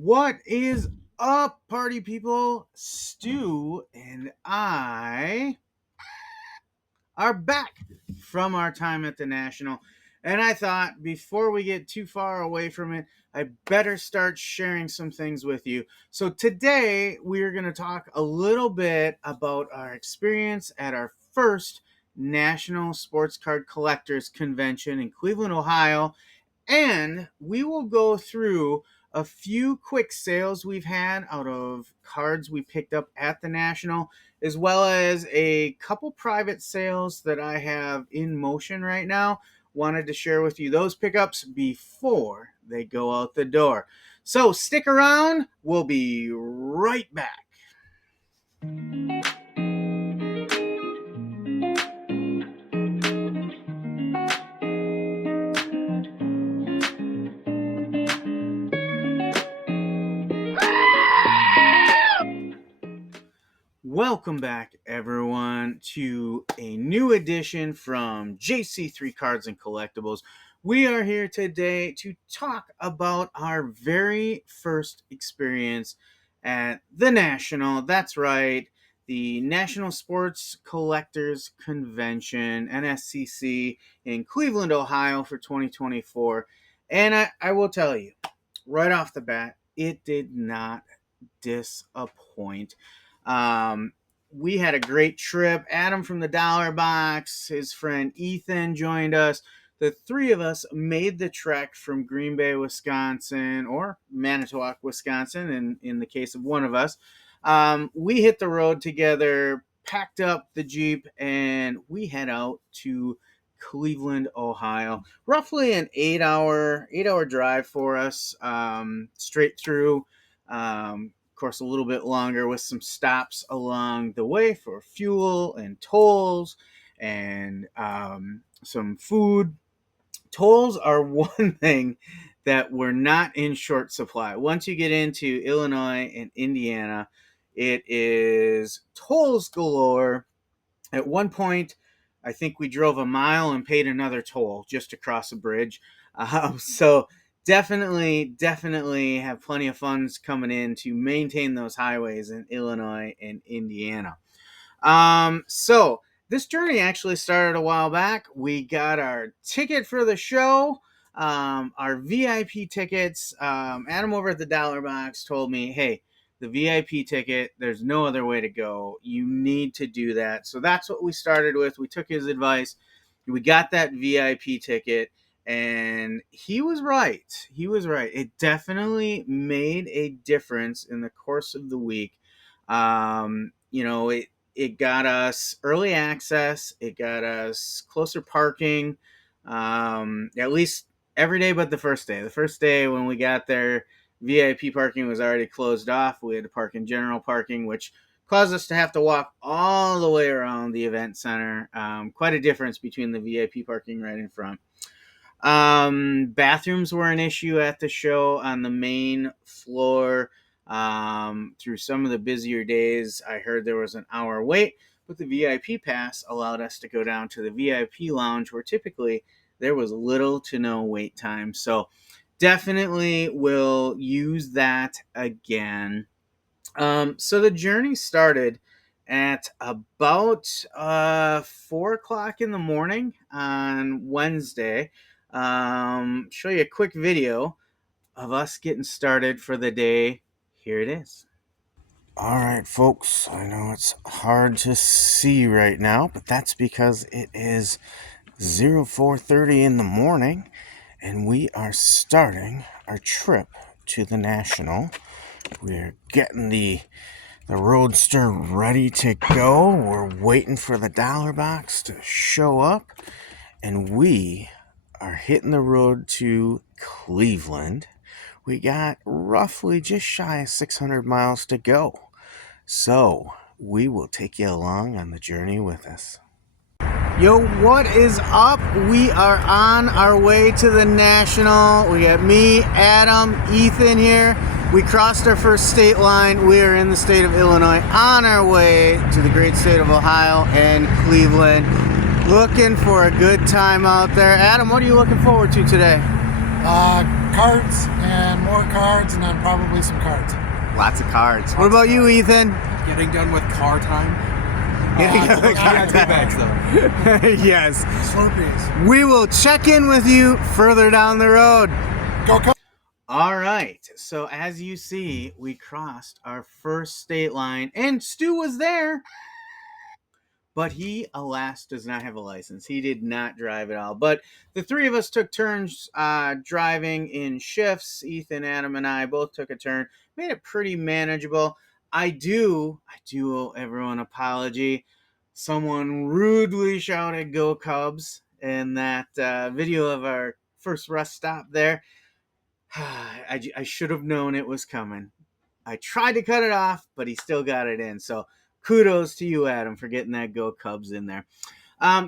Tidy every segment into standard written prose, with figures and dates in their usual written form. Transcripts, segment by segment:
What is up, party people? Stu and I are back from our time at the National. And I thought before we get too far away from it, I better start sharing some things with you. So today we're going to talk a little bit about our experience at our first National Sports Card Collectors Convention in Cleveland, Ohio. And we will go through a few quick sales we've had out of cards we picked up at the National, as well as a couple private sales that I have in motion right now. Wanted to share with you those pickups before they go out the door. So stick around. We'll be right back. Welcome back, everyone, to a new edition from JC3 Cards and Collectibles. We are here today to talk about our very first experience at the National. That's right, the National Sports Collectors Convention, NSCC, in Cleveland, Ohio for 2024. And I will tell you, right off the bat, it did not disappoint. We had a great trip. Adam from the Dollar Box, his friend Ethan joined us. The three of us made the trek from Green Bay, Wisconsin, or Manitowoc, Wisconsin, in the case of one of us. We hit the road together, packed up the Jeep, and we head out to Cleveland, Ohio. Roughly an 8-hour drive for us, straight through. Of course, a little bit longer with some stops along the way for fuel and tolls and some food. Tolls are one thing that we're not in short supply. Once you get into Illinois and Indiana, it is tolls galore. At one point, I think we drove a mile and paid another toll just to cross a bridge. So definitely have plenty of funds coming in to maintain those highways in Illinois and Indiana. So this journey actually started a while back. We got our ticket for the show, our VIP tickets. Adam over at the Dollar Box told me, hey, the VIP ticket, there's no other way to go. You need to do that. So that's what we started with. We took his advice. We got that VIP ticket. And he was right. It definitely made a difference in the course of the week. It got us early access. It got us closer parking, at least every day but the first day. The first day when we got there, VIP parking was already closed off. We had to park in general parking, which caused us to have to walk all the way around the event center. Quite a difference between the VIP parking right in front. Bathrooms were an issue at the show on the main floor. Through some of the busier days, I heard there was an hour wait, but the VIP pass allowed us to go down to the VIP lounge where typically there was little to no wait time. So definitely will use that again. So the journey started at about 4 o'clock in the morning on Wednesday. Show you a quick video of us getting started for the day. Here it is. All right, folks, I know it's hard to see right now, but that's because it is 04:30 in the morning, and we are starting our trip to the National. We're getting the Roadster ready to go. We're waiting for the Dollar Box to show up, and we are hitting the road to Cleveland. We got roughly just shy of 600 miles to go. So we will take you along on the journey with us. Yo, what is up? We are on our way to the National. We got me, Adam, Ethan here. We crossed our first state line. We are in the state of Illinois on our way to the great state of Ohio and Cleveland. Looking for a good time out there. Adam, what are you looking forward to today? Cards and more cards, and then probably some cards. Lots of cards. What about you, Ethan? Getting done with car time. Getting VIP bags though. Yes. Slurpees. We will check in with you further down the road. Go Cubs. All right. So as you see, we crossed our first state line, and Stu was there. But he, alas, does not have a license. He did not drive at all. But the three of us took turns driving in shifts. Ethan, Adam, and I both took a turn. Made it pretty manageable. I do owe everyone an apology. Someone rudely shouted, "Go Cubs," in that video of our first rest stop there. I should have known it was coming. I tried to cut it off, but he still got it in. So kudos to you, Adam, for getting that Go Cubs in there.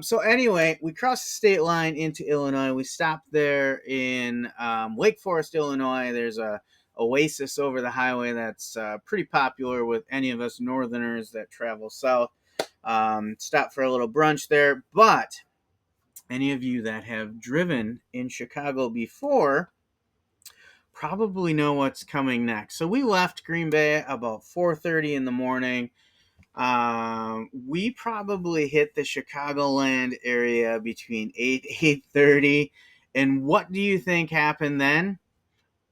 So anyway, we crossed the state line into Illinois. We stopped there in Lake Forest, Illinois. There's a oasis over the highway that's pretty popular with any of us northerners that travel south. Stopped for a little brunch there. But any of you that have driven in Chicago before probably know what's coming next. So we left Green Bay about 4:30 in the morning. We probably hit the Chicagoland area between 8:30. And what do you think happened then?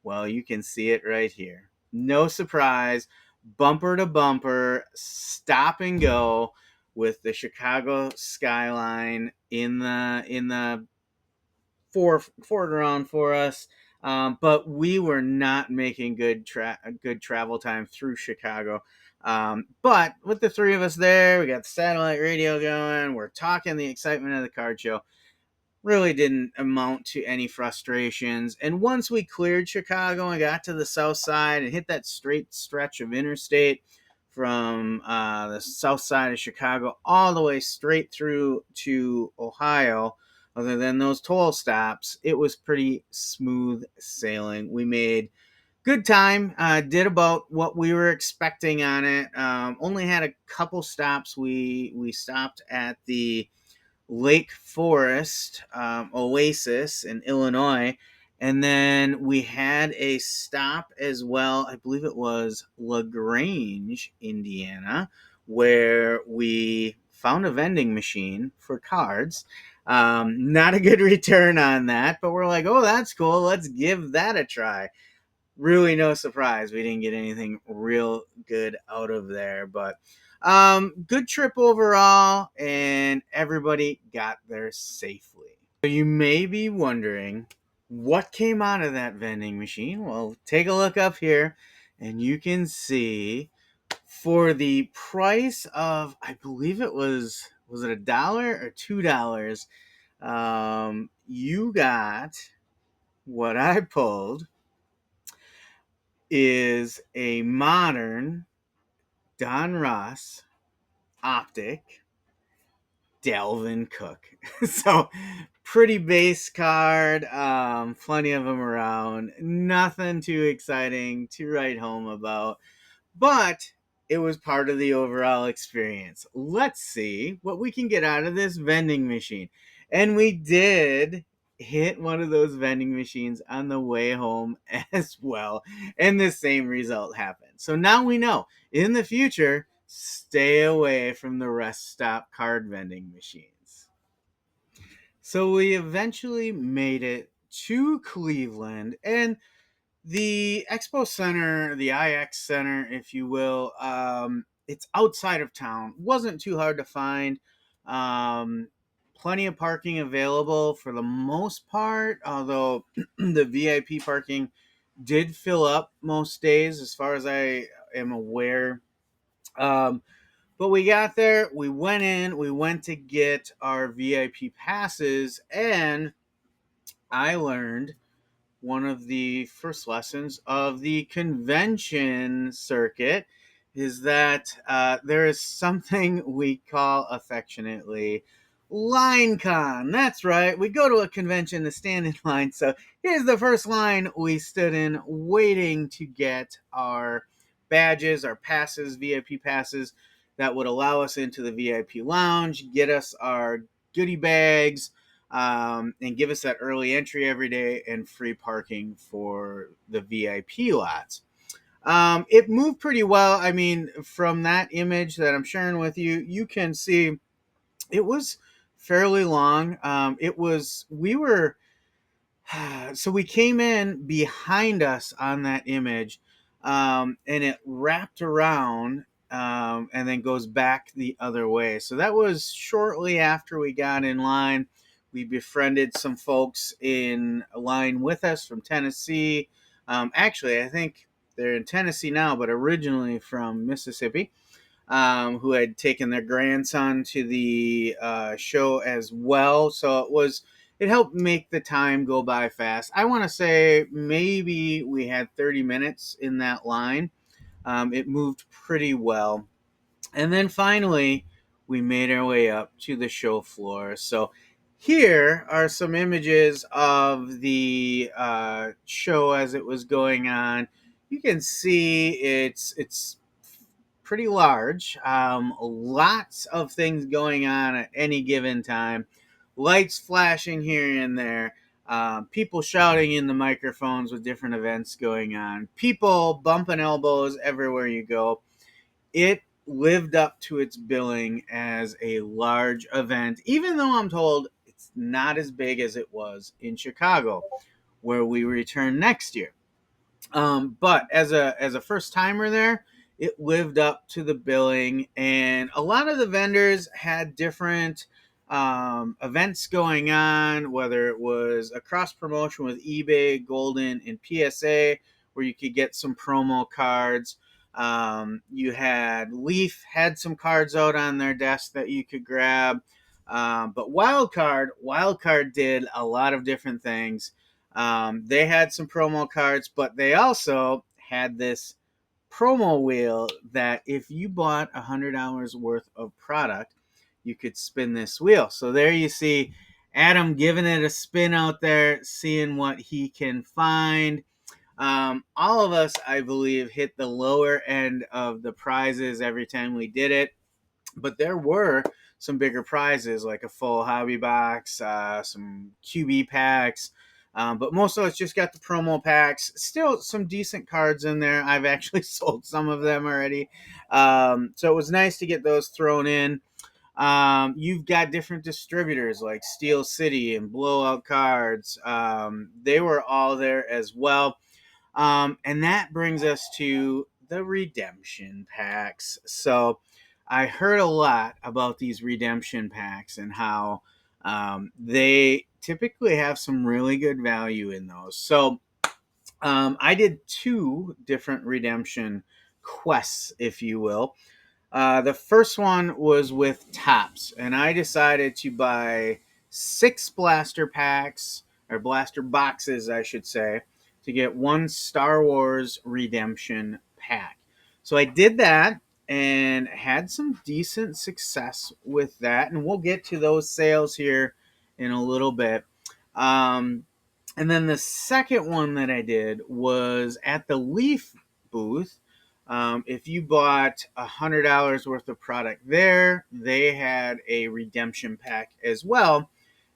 Well, you can see it right here. No surprise, bumper to bumper, stop and go with the Chicago skyline in the foreground for us. But we were not making good travel time through Chicago. But with the three of us there, we got the satellite radio going. We're talking the excitement of the card show. Really didn't amount to any frustrations. And once we cleared Chicago and got to the south side and hit that straight stretch of interstate from the south side of Chicago all the way straight through to Ohio, other than those toll stops, it was pretty smooth sailing. We made good time, did about what we were expecting on it. Only had a couple stops. We stopped at the Lake Forest Oasis in Illinois. And then we had a stop as well. I believe it was LaGrange, Indiana, where we found a vending machine for cards. Not a good return on that, but we're like, oh, that's cool. Let's give that a try. Really no surprise we didn't get anything real good out of there, but good trip overall, and everybody got there safely. So you may be wondering what came out of that vending machine. Well, take a look up here and you can see for the price of, I believe it was it $1 or $2, you got what I pulled is a modern Don Ross optic Dalvin Cook. So pretty base card, plenty of them around, nothing too exciting to write home about, but it was part of the overall experience. Let's see what we can get out of this vending machine. And we did hit one of those vending machines on the way home as well, and the same result happened. So now we know in the future, stay away from the rest stop card vending machines. So we eventually made it to Cleveland, and the Expo Center, the IX Center, if you will, it's outside of town. Wasn't too hard to find. Plenty of parking available for the most part, although the VIP parking did fill up most days, as far as I am aware. But we got there, we went to get our VIP passes, and I learned one of the first lessons of the convention circuit is that there is something we call affectionately line con. That's right. We go to a convention to stand in line. So here's the first line we stood in waiting to get our badges, our passes, VIP passes that would allow us into the VIP lounge, get us our goodie bags, and give us that early entry every day and free parking for the VIP lots. It moved pretty well. I mean, from that image that I'm sharing with you, you can see it was fairly long. We were, so we came in behind us on that image, and it wrapped around, and then goes back the other way. So that was shortly after we got in line. We befriended some folks in line with us from Tennessee. Actually, I think they're in Tennessee now, but originally from Mississippi, who had taken their grandson to the show as well. So it helped make the time go by fast. I want to say maybe we had 30 minutes in that line. It moved pretty well. And then finally, we made our way up to the show floor. So here are some images of the show as it was going on. You can see it's pretty large. Lots of things going on at any given time. Lights flashing here and there. People shouting in the microphones with different events going on. People bumping elbows everywhere you go. It lived up to its billing as a large event, even though I'm told it's not as big as it was in Chicago, where we return next year. But as a first timer there, it lived up to the billing, and a lot of the vendors had different events going on, whether it was a cross promotion with eBay, Golden, and PSA, where you could get some promo cards. You had Leaf had some cards out on their desk that you could grab. But Wildcard did a lot of different things. They had some promo cards, but they also had this promo wheel that if you bought $100 worth of product, you could spin this wheel. So there you see Adam giving it a spin out there, seeing what he can find. All of us, I believe, hit the lower end of the prizes every time we did it, but there were some bigger prizes like a full hobby box, some QB packs. But most of us just got the promo packs. Still some decent cards in there. I've actually sold some of them already. So it was nice to get those thrown in. You've got different distributors like Steel City and Blowout Cards. They were all there as well. And that brings us to the redemption packs. So I heard a lot about these redemption packs and how they typically have some really good value in those. So I did two different redemption quests, if you will. The first one was with Topps, and I decided to buy 6 blaster packs, or blaster boxes, I should say, to get one Star Wars redemption pack. So I did that and had some decent success with that, and we'll get to those sales here in a little bit. And then the second one that I did was at the Leaf booth. If you bought $100 worth of product there, they had a redemption pack as well.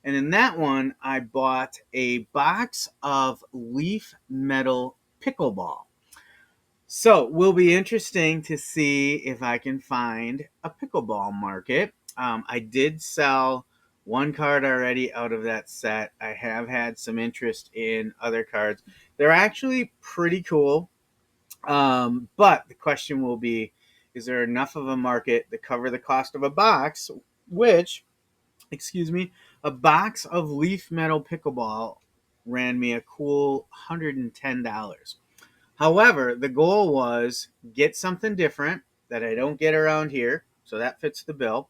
And in that one, I bought a box of Leaf Metal Pickleball. So, will be interesting to see if I can find a pickleball market. I did sell one card already out of that set. I have had some interest in other cards. They're actually pretty cool. But the question will be, is there enough of a market to cover the cost of a box, which, a box of Leaf Metal Pickleball ran me a cool $110. However, the goal was get something different that I don't get around here, so that fits the bill.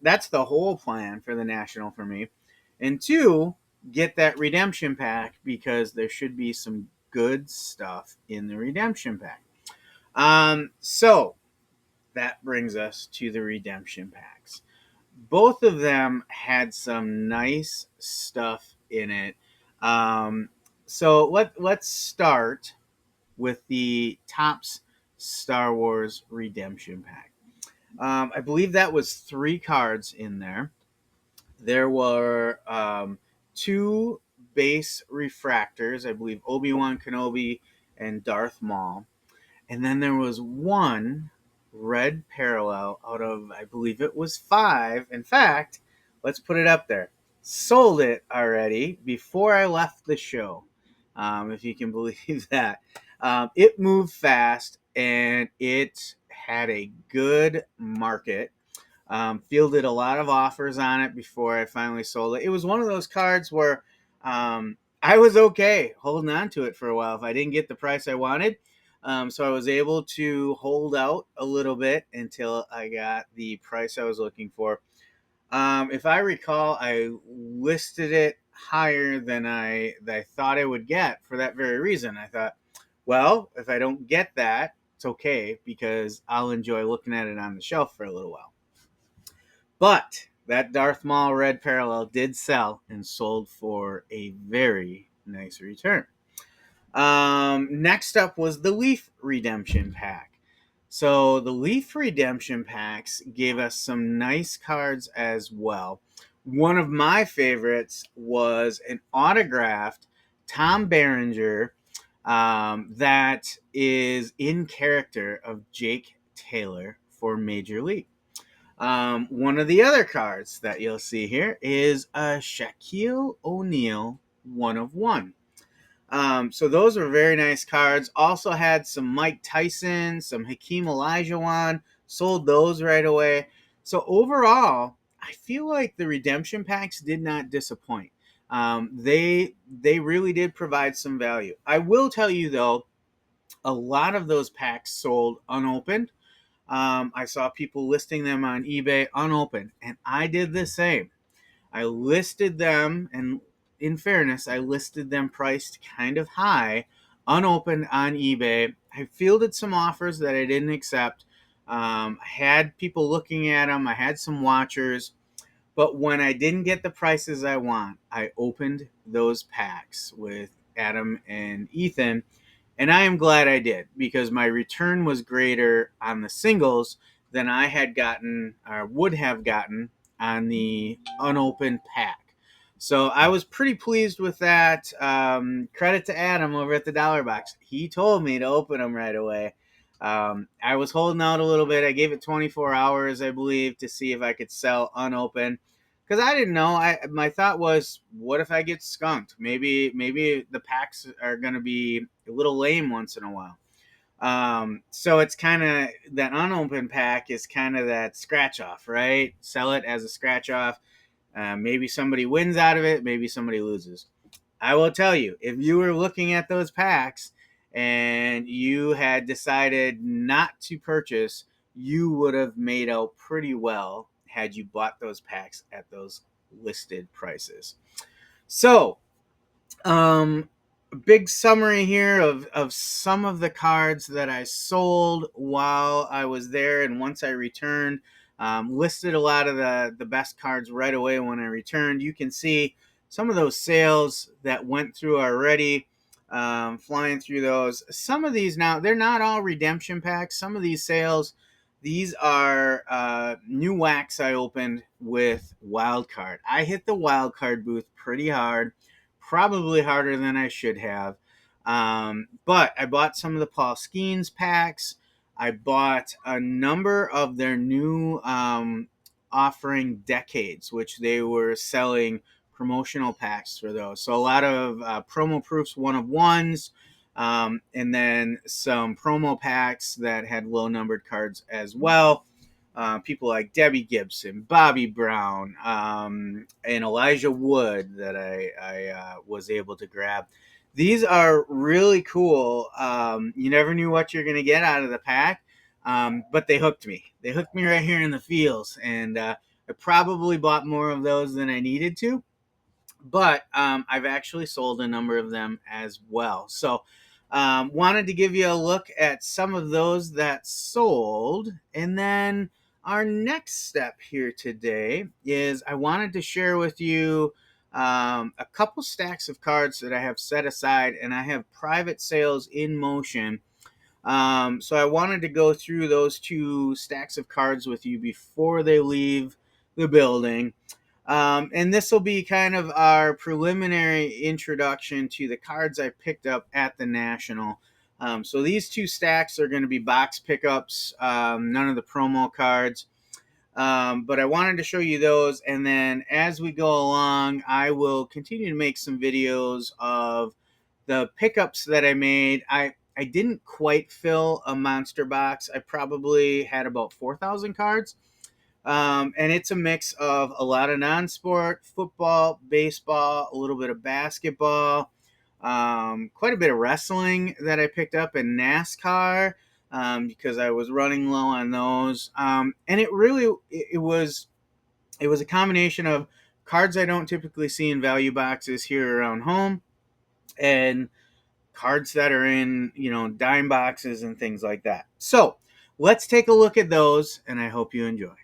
That's the whole plan for the National for me. And two, get that redemption pack because there should be some good stuff in the redemption pack. So that brings us to the redemption packs. Both of them had some nice stuff in it. So let's start with the Topps Star Wars redemption pack. I believe that was 3 cards in there. There were two base refractors, I believe Obi-Wan Kenobi and Darth Maul. And then there was one red parallel out of, I believe it was five. In fact, let's put it up there. Sold it already before I left the show, if you can believe that. It moved fast and it had a good market. Fielded a lot of offers on it before I finally sold it. It was one of those cards where I was okay holding on to it for a while if I didn't get the price I wanted. So I was able to hold out a little bit until I got the price I was looking for. If I recall, I listed it higher than I thought I would get for that very reason. I thought, well, if I don't get that, it's okay because I'll enjoy looking at it on the shelf for a little while. But that Darth Maul red parallel did sell and sold for a very nice return. Next up was the Leaf Redemption Pack. So the Leaf Redemption Packs gave us some nice cards as well. One of my favorites was an autographed Tom Berenger that is in character of Jake Taylor for Major League. One of the other cards that you'll see here is a Shaquille O'Neal 1/1. So those were very nice cards. Also had some Mike Tyson, some Hakeem Olajuwon. Sold those right away. So overall, I feel like the redemption packs did not disappoint. They really did provide some value. I will tell you though, a lot of those packs sold unopened. I saw people listing them on eBay unopened, and I did the same. I listed them, and in fairness, I listed them priced kind of high, unopened on eBay. I fielded some offers that I didn't accept. I had people looking at them. I had some watchers. But when I didn't get the prices I want, I opened those packs with Adam and Ethan. And I am glad I did because my return was greater on the singles than I had gotten or would have gotten on the unopened pack. So I was pretty pleased with that. Credit to Adam over at the Dollar Box. He told me to open them right away. I was holding out a little bit. I gave it 24 hours, I believe, to see if I could sell unopened. Because I didn't know. My thought was, what if I get skunked? Maybe the packs are going to be a little lame once in a while. So it's kind of that unopened pack is kind of that scratch off, right? Sell it as a scratch off. Maybe somebody wins out of it. Maybe somebody loses. I will tell you, if you were looking at those packs and you had decided not to purchase, you would have made out pretty well had you bought those packs at those listed prices. So, big summary here of some of the cards that I sold while I was there and once I returned. Listed a lot of the best cards right away when I returned. You can see some of those sales that went through already, flying through those. Some of these now, they're not all redemption packs. Some of these sales, these are new wax I opened with Wildcard. I hit the Wildcard booth pretty hard, probably harder than I should have. But I bought some of the Paul Skeens packs. I bought a number of their new offering decades, which they were selling promotional packs for those. So a lot of promo proofs 1/1s, and then some promo packs that had low numbered cards as well. People like Debbie Gibson, Bobby Brown, and Elijah Wood that I was able to grab. These are really cool. You never knew what you're going to get out of the pack, but they hooked me. They hooked me right here in the feels, and I probably bought more of those than I needed to, but I've actually sold a number of them as well. So wanted to give you a look at some of those that sold, and then our next step here today is I wanted to share with you a couple stacks of cards that I have set aside, and I have private sales in motion. So I wanted to go through those two stacks of cards with you before they leave the building. And this will be kind of our preliminary introduction to the cards I picked up at the National. So these two stacks are going to be box pickups, none of the promo cards. But I wanted to show you those, and then as we go along, I will continue to make some videos of the pickups that I made. I didn't quite fill a monster box. I probably had about 4,000 cards. And it's a mix of a lot of non-sport, football, baseball, a little bit of basketball, quite a bit of wrestling that I picked up, in NASCAR, because I was running low on those. And it was a combination of cards I don't typically see in value boxes here around home, and cards that are in, dime boxes and things like that. So let's take a look at those, and I hope you enjoy.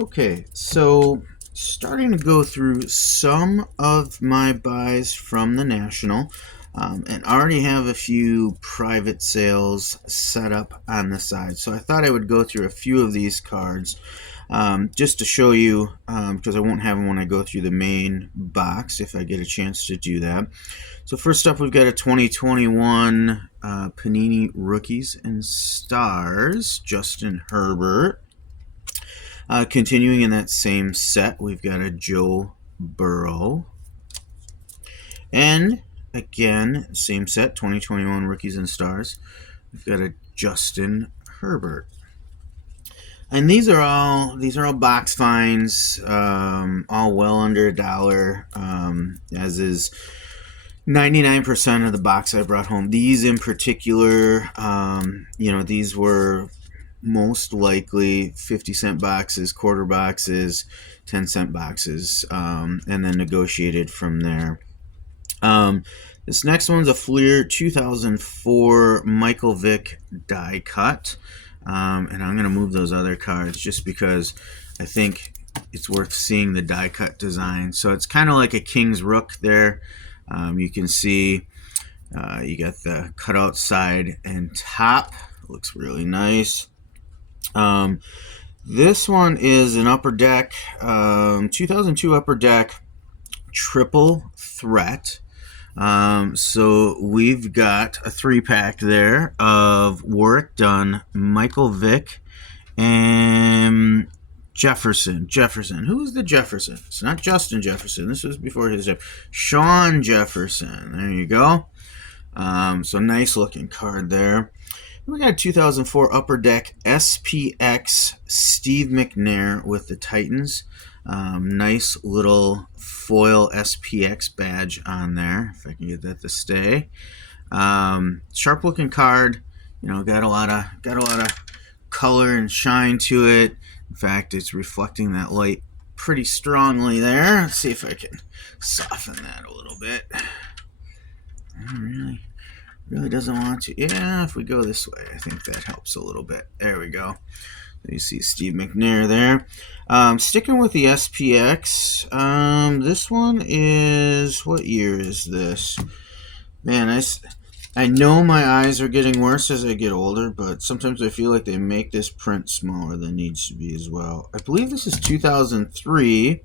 Okay, so starting to go through some of my buys from the National, and already have a few private sales set up on the side. So I thought I would go through a few of these cards just to show you, because I won't have them when I go through the main box if I get a chance to do that. So first up, we've got a 2021 Panini Rookies and Stars, Justin Herbert. Continuing in that same set, we've got a Joe Burrow. And again, same set, 2021 Rookies and Stars. We've got a Justin Herbert. And these are all box finds, all well under $1, as is 99% of the box I brought home. These in particular, these were most likely 50-cent boxes, quarter boxes, 10-cent boxes, and then negotiated from there. This next one's a Fleer 2004 Michael Vick die cut, and I'm going to move those other cards just because I think it's worth seeing the die cut design. So it's kind of like a King's Rook there. You can see you got the cutout side and top. Looks really nice. This one is an Upper Deck, 2002 Upper Deck triple threat. So we've got a 3-pack there of Warrick Dunn, Michael Vick, and Jefferson. Who is the Jefferson? It's not Justin Jefferson. This was before his Sean Jefferson. There you go. So nice looking card there. We got a 2004 Upper Deck SPX Steve McNair with the Titans. Nice little foil SPX badge on there, if I can get that to stay. Sharp looking card. Got a lot of color and shine to it. In fact, it's reflecting that light pretty strongly there. Let's see if I can soften that a little bit. Really doesn't want to. Yeah, if we go this way, I think that helps a little bit. There we go. You see Steve McNair there. Sticking with the SPX, this one is, what year is this? Man, I know my eyes are getting worse as I get older, but sometimes I feel like they make this print smaller than it needs to be as well. I believe this is 2003,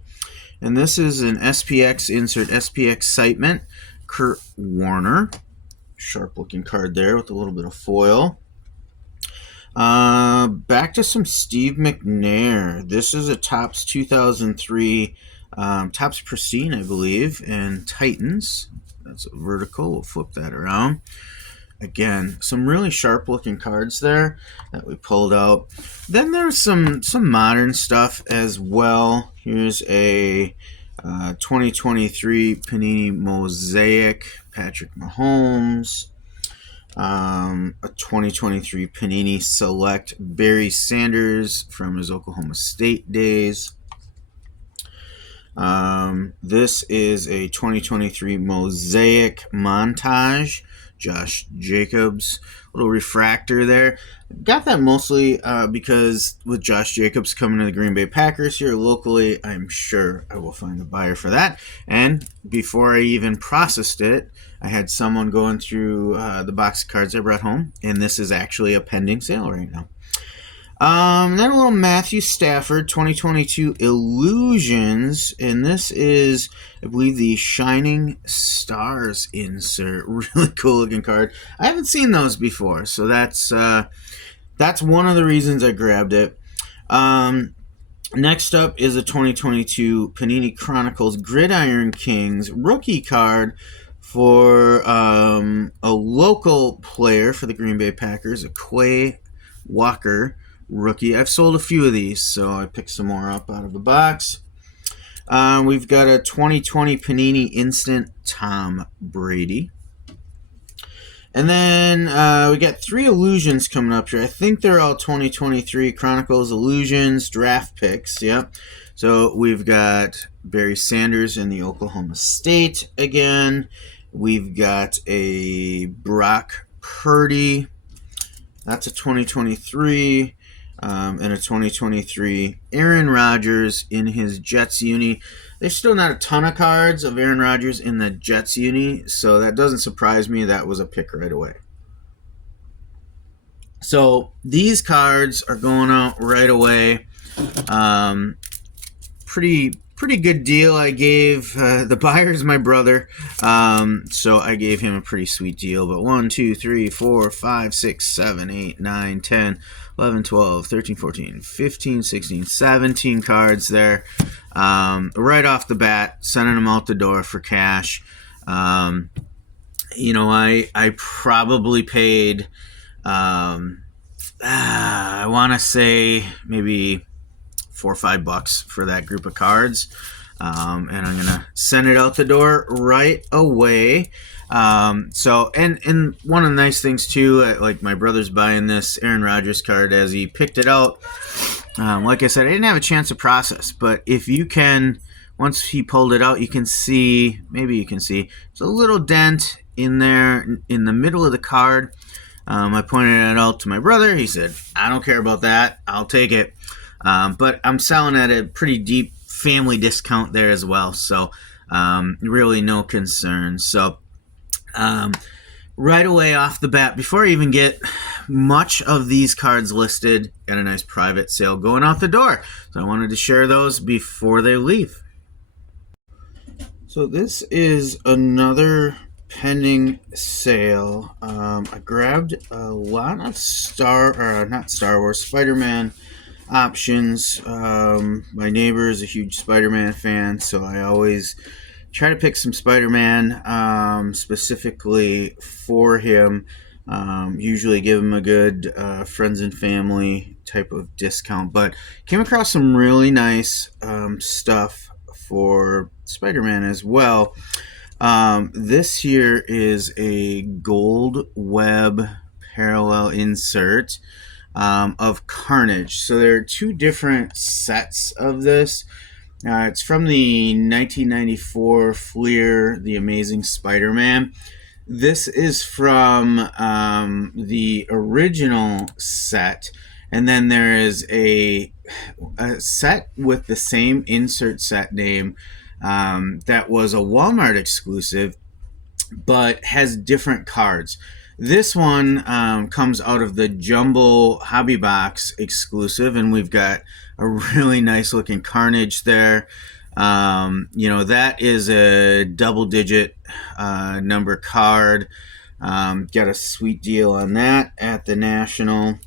and this is an SPX insert, SPX Excitement, Kurt Warner. Sharp looking card there with a little bit of foil. Back to some Steve McNair. This is a Topps 2003 Topps Pristine, I believe, and Titans. That's a vertical. We'll flip that around. Again, some really sharp looking cards there that we pulled out. Then there's some modern stuff as well. Here's a 2023 Panini Mosaic Patrick Mahomes. A 2023 Panini Select Barry Sanders from his Oklahoma State days. This is a 2023 Mosaic Montage, Josh Jacobs. Little refractor there. Got that mostly because with Josh Jacobs coming to the Green Bay Packers here locally, I'm sure I will find a buyer for that. And before I even processed it, I had someone going through the box of cards I brought home, and this is actually a pending sale right now. Then a little Matthew Stafford 2022 Illusions, and this is, I believe, the Shining Stars insert. Really cool looking card. I haven't seen those before, so that's one of the reasons I grabbed it. Next up is a 2022 Panini Chronicles Gridiron Kings rookie card for a local player for the Green Bay Packers, a Quay Walker rookie. I've sold a few of these, so I picked some more up out of the box. We've got a 2020 Panini Instant Tom Brady. And then we got 3 Illusions coming up here. I think they're all 2023 Chronicles Illusions draft picks. Yep. So we've got Barry Sanders in the Oklahoma State again. We've got a Brock Purdy. That's a 2023. And a 2023 Aaron Rodgers in his Jets uni. There's still not a ton of cards of Aaron Rodgers in the Jets uni, so that doesn't surprise me. That was a pick right away. So these cards are going out right away. Pretty good deal. I gave the buyer's my brother, so I gave him a pretty sweet deal. But 1, 2, 3, 4, 5, 6, 7, 8, 9, 10, 11, 12, 13, 14, 15, 16, 17 cards there. Right off the bat, sending them out the door for cash. I probably paid, I want to say maybe $4 or $5 for that group of cards. And I'm going to send it out the door right away. So one of the nice things too, like my brother's buying this Aaron Rodgers card as he picked it out. Like I said, I didn't have a chance to process, but if you can, once he pulled it out, you can see, it's a little dent in there in the middle of the card. I pointed it out to my brother. He said, I don't care about that. I'll take it. But I'm selling at a pretty deep family discount there as well. So really no concern. So right away off the bat, before I even get much of these cards listed, got a nice private sale going out the door. So I wanted to share those before they leave. So this is another pending sale. I grabbed a lot of Spider-Man options. My neighbor is a huge Spider-Man fan, so I always try to pick some Spider-Man specifically for him. Usually give him a good friends and family type of discount, but came across some really nice stuff for Spider-Man as well. This here is a Gold Web parallel insert of Carnage. So there are 2 different sets of this. It's from the 1994 Fleer The Amazing Spider-Man. This is from the original set, and then there is a set with the same insert set name that was a Walmart exclusive, but has different cards. This one comes out of the Jumbo Hobby Box exclusive, and we've got a really nice looking Carnage there. That is a double-digit number card. Got a sweet deal on that at the National.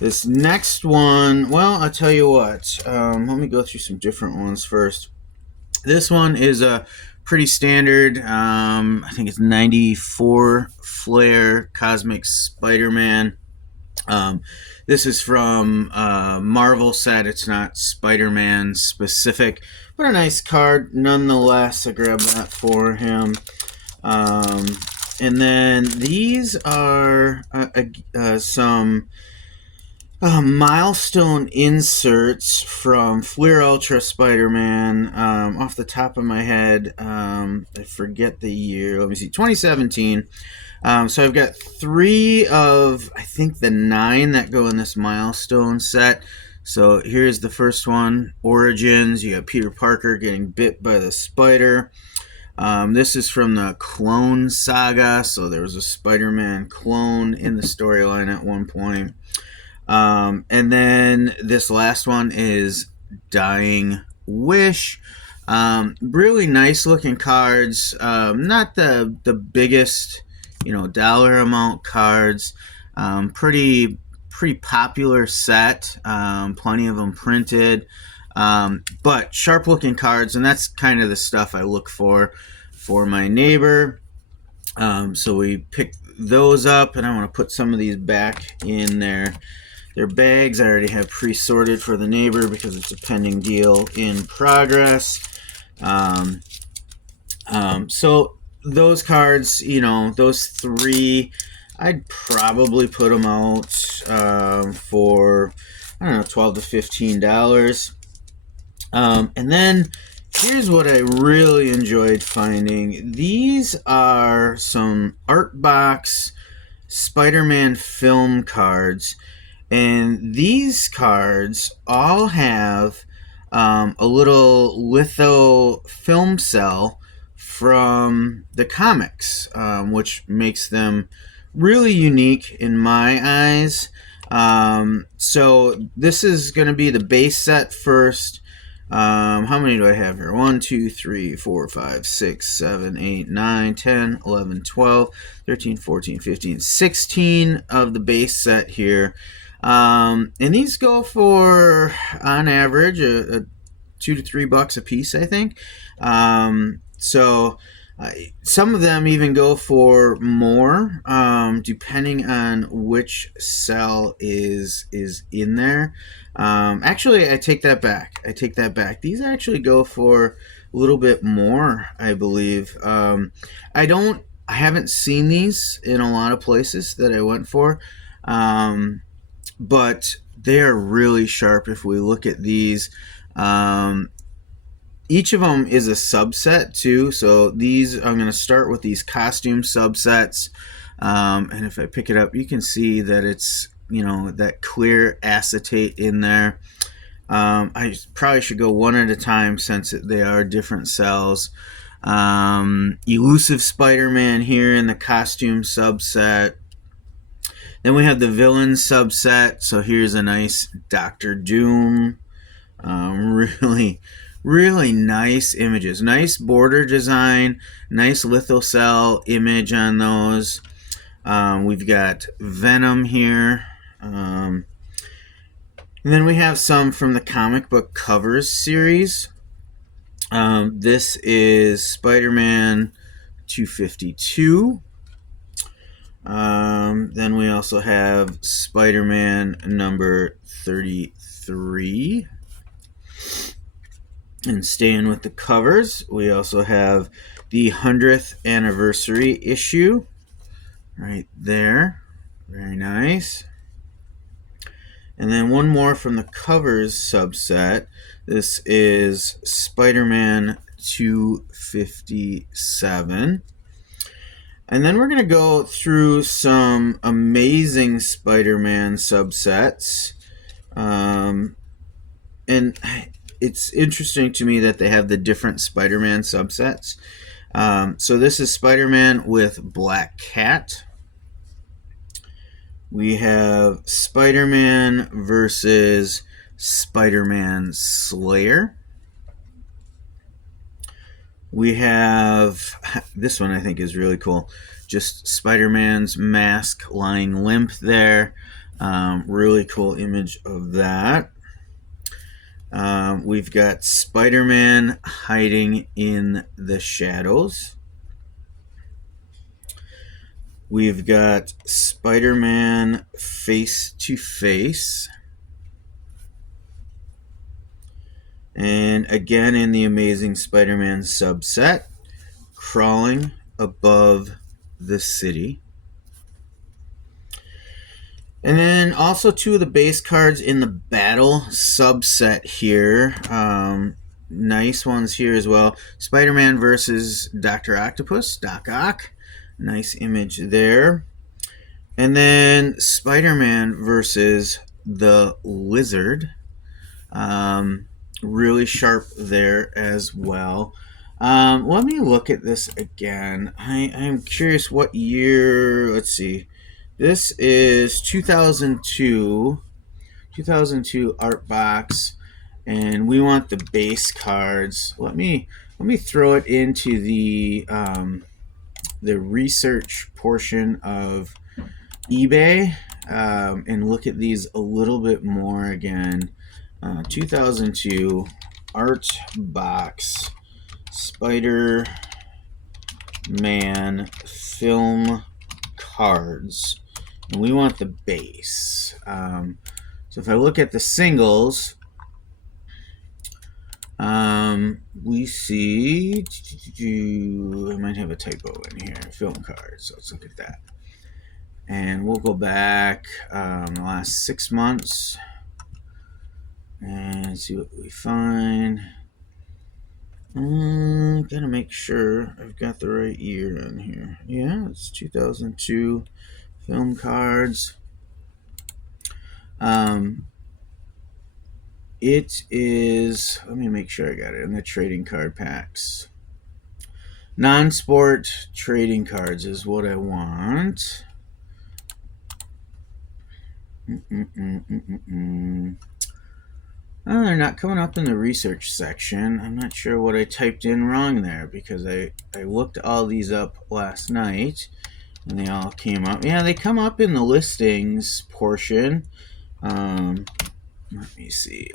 This next one, well, I'll tell you what. Let me go through some different ones first. This one is a pretty standard. I think it's 94 Flair Cosmic Spider-Man. This is from Marvel set. It's not Spider-Man specific, but a nice card nonetheless. I grabbed that for him. And then these are some milestone inserts from Fleer Ultra Spider-Man. Off the top of my head, I forget the year. Let me see, 2017. So I've got 3 of, I think, the 9 that go in this milestone set. So here's the first one, Origins. You got Peter Parker getting bit by the spider. This is from the Clone Saga. So there was a Spider-Man clone in the storyline at one point. And then this last one is Dying Wish. Really nice looking cards. Not the biggest, dollar amount cards. Pretty popular set. Plenty of them printed. But sharp looking cards, and that's kind of the stuff I look for my neighbor. So we picked those up, and I want to put some of these back in their bags. I already have pre-sorted for the neighbor because it's a pending deal in progress. So those cards, those three, I'd probably put them out for, I don't know, $12 to $15. And then here's what I really enjoyed finding. These are some Art Box Spider-Man film cards. And these cards all have a little litho film cell from the comics, which makes them really unique in my eyes. So this is going to be the base set first. How many do I have here? 1, 2, 3, 4, 5, 6, 7, 8, 9, 10, 11, 12, 13, 14, 15, 16 of the base set here. And these go for, on average, $2 to $3 a piece, I think. So some of them even go for more, depending on which cell is in there. Actually, I take that back. These actually go for a little bit more, I believe. I haven't seen these in a lot of places that I went for. But they are really sharp if we look at these. Each of them is a subset too. So these, I'm going to start with these costume subsets. And if I pick it up, you can see that it's, that clear acetate in there. I probably should go one at a time since they are different cells. Elusive Spider-Man here in the costume subset. Then we have the villain subset. So here's a nice Doctor Doom. Really, really nice images. Nice border design. Nice lithocell image on those. We've got Venom here. And then we have some from the comic book covers series. This is Spider-Man 252. Then we also have Spider-Man number 33. And staying with the covers, we also have the 100th anniversary issue right there. Very nice. And then one more from the covers subset. This is Spider-Man 257. And then we're going to go through some amazing Spider-Man subsets. And it's interesting to me that they have the different Spider-Man subsets. So this is Spider-Man with Black Cat. We have Spider-Man versus Spider-Man Slayer. We have, this one I think is really cool, just Spider-Man's mask lying limp there. Really cool image of that. We've got Spider-Man hiding in the shadows. We've got Spider-Man face to face. And again in the Amazing Spider-Man subset, crawling above the city. And then also two of the base cards in the battle subset here. Nice ones here as well. Spider-Man versus Dr. Octopus, Doc Ock. Nice image there. And then Spider-Man versus the Lizard. Really sharp there as well. Let me look at this again. I'm curious what year. Let's see. This is 2002. 2002 art box, and we want the base cards. Let me throw it into the research portion of eBay and look at these a little bit more again. 2002 art box Spider-Man film cards, and we want the base. So if I look at the singles, we see I might have a typo in here. Film cards. So let's look at that, and we'll go back the last 6 months and see what we find. Gotta make sure I've got the right year in here. Yeah, it's 2002 film cards. It is, let me make sure I got it in the trading card packs. Non-sport trading cards is what I want. Oh, they're not coming up in the research section. I'm not sure what I typed in wrong there, because I looked all these up last night and they all came up. Yeah, they come up in the listings portion. Let me see.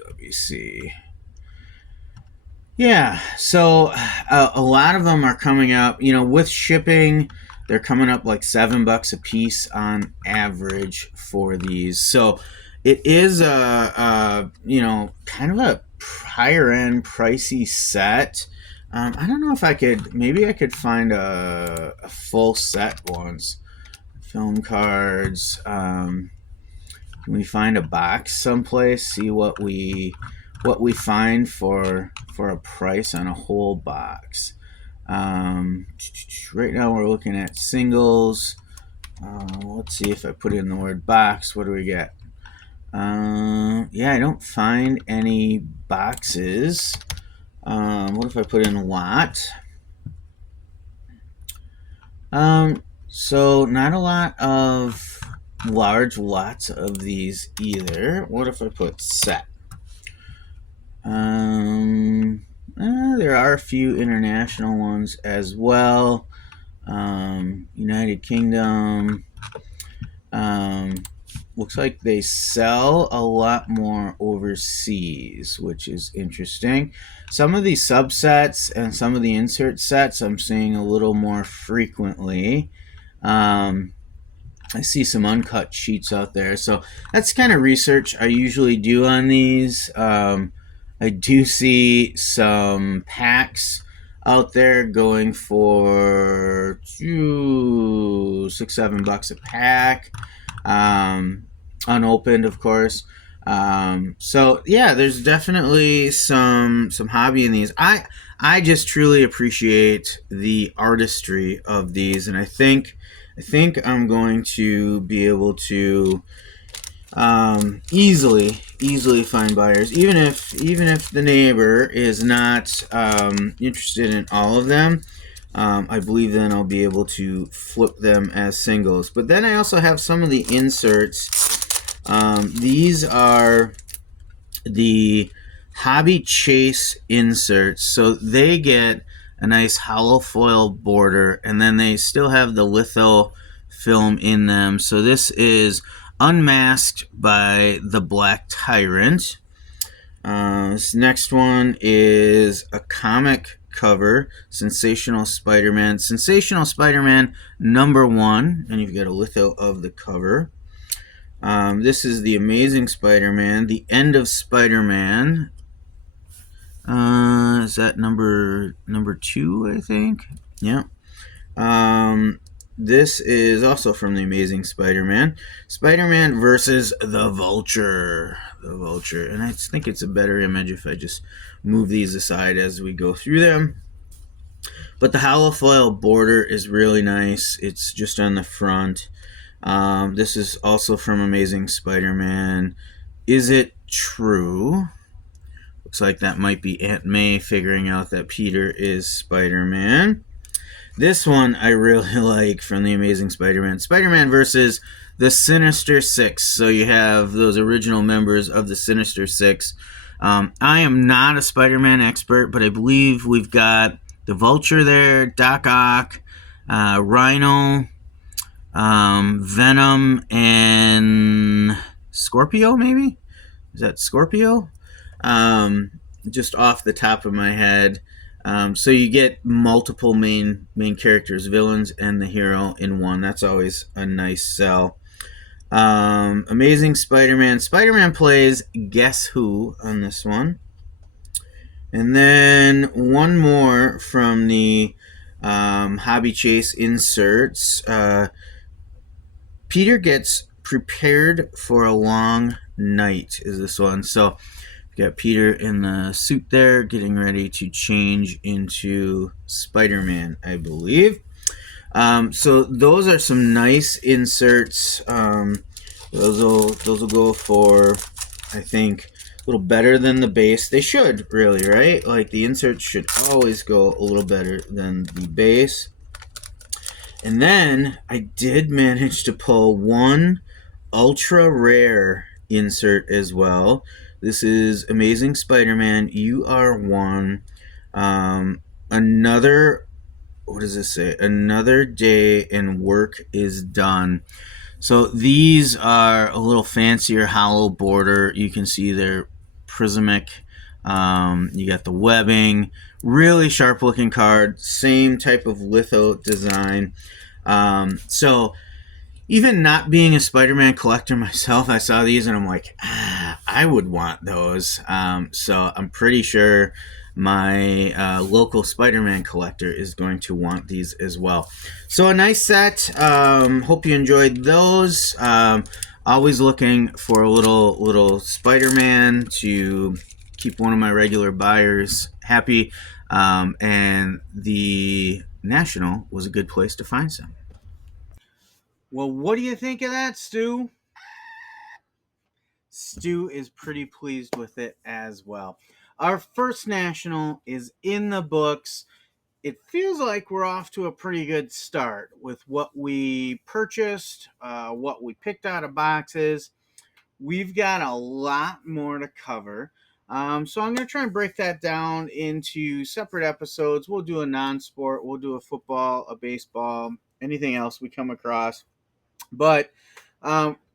Yeah, so a lot of them are coming up, with shipping. They're coming up like $7 a piece on average for these. So it is a kind of a higher end pricey set. I don't know if maybe I could find a full set once. Film cards. Can we find a box someplace? See what we find for a price on a whole box. Right now we're looking at singles. Let's see if I put in the word box. What do we get? Yeah, I don't find any boxes. What if I put in lot? So not a lot of large lots of these either. What if I put set? There are a few international ones as well. United Kingdom. Looks like they sell a lot more overseas, which is interesting. Some of these subsets and some of the insert sets I'm seeing a little more frequently. I see some uncut sheets out there. So that's kind of research I usually do on these. I do see some packs out there going for $6, $7 a pack. Unopened, of course. So yeah, there's definitely some hobby in these. I just truly appreciate the artistry of these, and I think I'm going to be able to easily find buyers, even if the neighbor is not interested in all of them. I believe then I'll be able to flip them as singles. But then I also have some of the inserts. These are the Hobby Chase inserts. So they get a nice hollow foil border, and then they still have the litho film in them. So this is Unmasked by the Black Tyrant. This next one is a comic cover, Sensational Spider-Man. Sensational Spider-Man #1, and you've got a litho of the cover. This is the Amazing Spider-Man, the End of Spider-Man. Is that number 2, I think? Yeah. This is also from the Amazing Spider-Man. Spider-Man versus the Vulture. The Vulture. And I think it's a better image if I just move these aside as we go through them. But the hollow foil border is really nice. It's just on the front. This is also from Amazing Spider-Man. Is It True? Looks like that might be Aunt May figuring out that Peter is Spider-Man. This one I really like from the Amazing Spider-Man. Spider-Man versus the Sinister Six. So you have those original members of the Sinister Six. I am not a Spider-Man expert, but I believe we've got the Vulture there, Doc Ock, Rhino, Venom, and Scorpio, maybe? Is that Scorpio? Um, just off the top of my head. So you get multiple main characters, villains, and the hero in one. That's always a nice sell. Amazing Spider-Man. Spider-Man plays Guess Who on this one. And then one more from the Hobby Chase inserts. Peter gets prepared for a long night is this one. So you got Peter in the suit there getting ready to change into Spider-Man, I believe. So those are some nice inserts. Those will go for, I think, a little better than the base. They should, really, right? Like, the inserts should always go a little better than the base. And then I did manage to pull one ultra rare insert as well. This is Amazing Spider-Man UR1. Another, what does this say? Another day and work is done. So these are a little fancier hollow border. You can see they're prismatic. You got the webbing. Really sharp looking card. Same type of litho design. So even not being a Spider-Man collector myself, I saw these and I'm like, I would want those. So I'm pretty sure my local Spider-Man collector is going to want these as well. So a nice set. Hope you enjoyed those. Always looking for a little Spider-Man to keep one of my regular buyers happy. And the National was a good place to find some. Well, what do you think of that, Stu? Stu is pretty pleased with it as well. Our first National is in the books. It feels like we're off to a pretty good start with what we purchased, what we picked out of boxes. We've got a lot more to cover. So I'm going to try and break that down into separate episodes. We'll do a non-sport, we'll do a football, a baseball, anything else we come across. But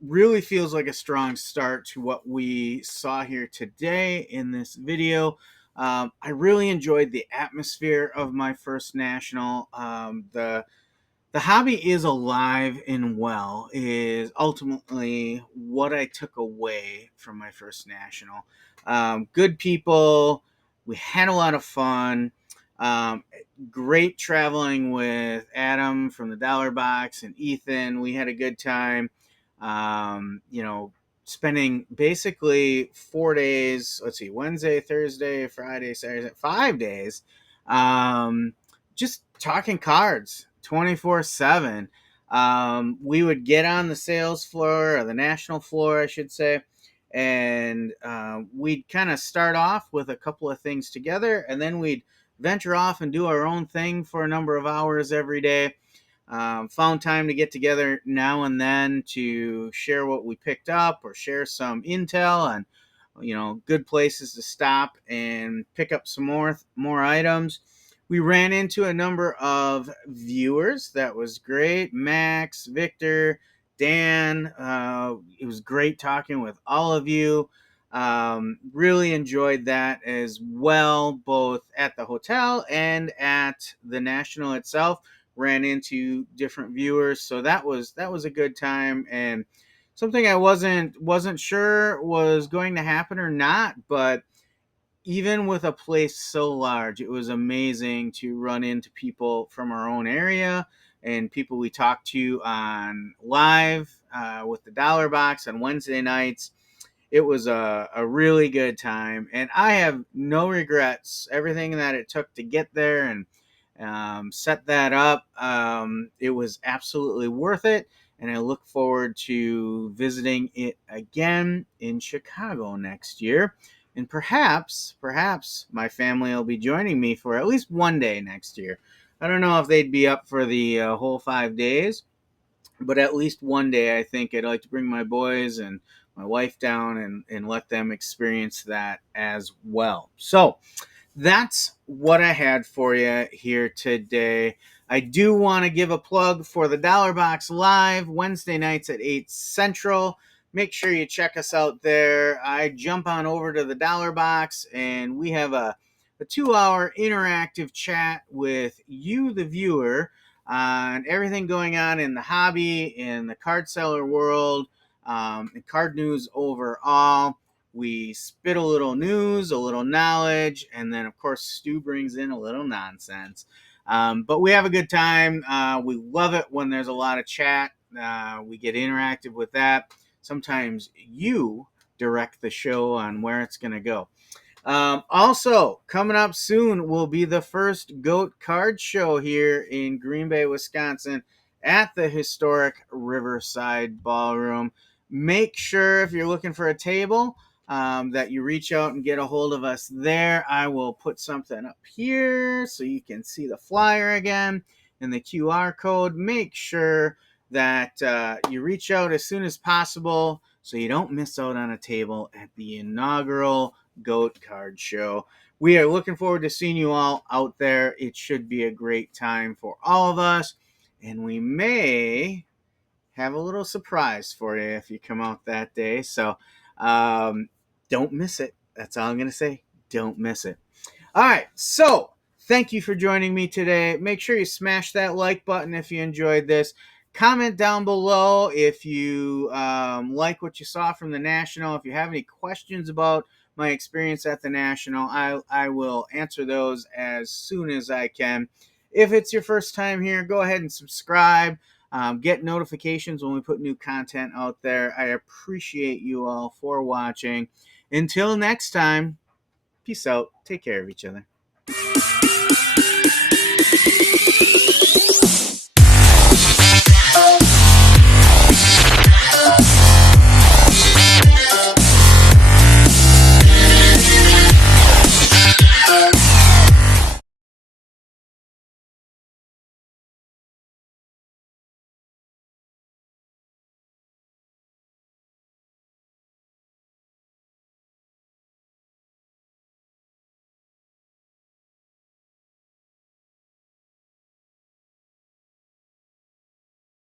really feels like a strong start to what we saw here today in this video. I really enjoyed the atmosphere of my first National. The hobby is alive and well is ultimately what I took away from my first National. Good people. We had a lot of fun. Um, Great traveling with Adam from the Dollar Box and Ethan. We had a good time. Spending basically 4 days. Let's see, Wednesday, Thursday, Friday, Saturday, 5 days. Just talking cards 24/7. We would get on the sales floor, or the National floor, I should say, and we'd kind of start off with a couple of things together, and then we'd venture off and do our own thing for a number of hours every day. Found time to get together now and then to share what we picked up or share some intel on, good places to stop and pick up some more items. We ran into a number of viewers. That was great. Max, Victor, Dan. It was great talking with all of you. Really enjoyed that as well, both at the hotel and at the National itself. Ran into different viewers, so that was a good time, and something I wasn't sure was going to happen or not. But even with a place so large, it was amazing to run into people from our own area and people we talked to on live with the Dollar Box on Wednesday nights. It was a really good time, and I have no regrets. Everything that it took to get there and set that up, it was absolutely worth it, and I look forward to visiting it again in Chicago next year. And perhaps my family will be joining me for at least one day next year. I don't know if they'd be up for the whole 5 days, but at least one day I think I'd like to bring my boys and my wife down and let them experience that as well. So that's what I had for you here today. I do want to give a plug for the Dollar Box Live Wednesday nights at 8 Central. Make sure you check us out there. I jump on over to the Dollar Box and we have a 2-hour interactive chat with you, the viewer, on everything going on in the hobby, in the card seller world, and card news overall. We spit a little news, a little knowledge, and then, of course, Stu brings in a little nonsense. But we have a good time. We love it when there's a lot of chat. We get interactive with that. Sometimes you direct the show on where it's going to go. Also, coming up soon will be the first GOAT card show here in Green Bay, Wisconsin at the historic Riverside Ballroom. Make sure if you're looking for a table that you reach out and get a hold of us there. I will put something up here so you can see the flyer again and the QR code. Make sure that you reach out as soon as possible so you don't miss out on a table at the inaugural GOAT card show. We are looking forward to seeing you all out there. It should be a great time for all of us, and we may have a little surprise for you if you come out that day. So don't miss it. That's all I'm going to say. Don't miss it. All right. So thank you for joining me today. Make sure you smash that like button if you enjoyed this. Comment down below if you like what you saw from the National. If you have any questions about my experience at the National, I will answer those as soon as I can. If it's your first time here, go ahead and subscribe. Get notifications when we put new content out there. I appreciate you all for watching. Until next time, peace out. Take care of each other.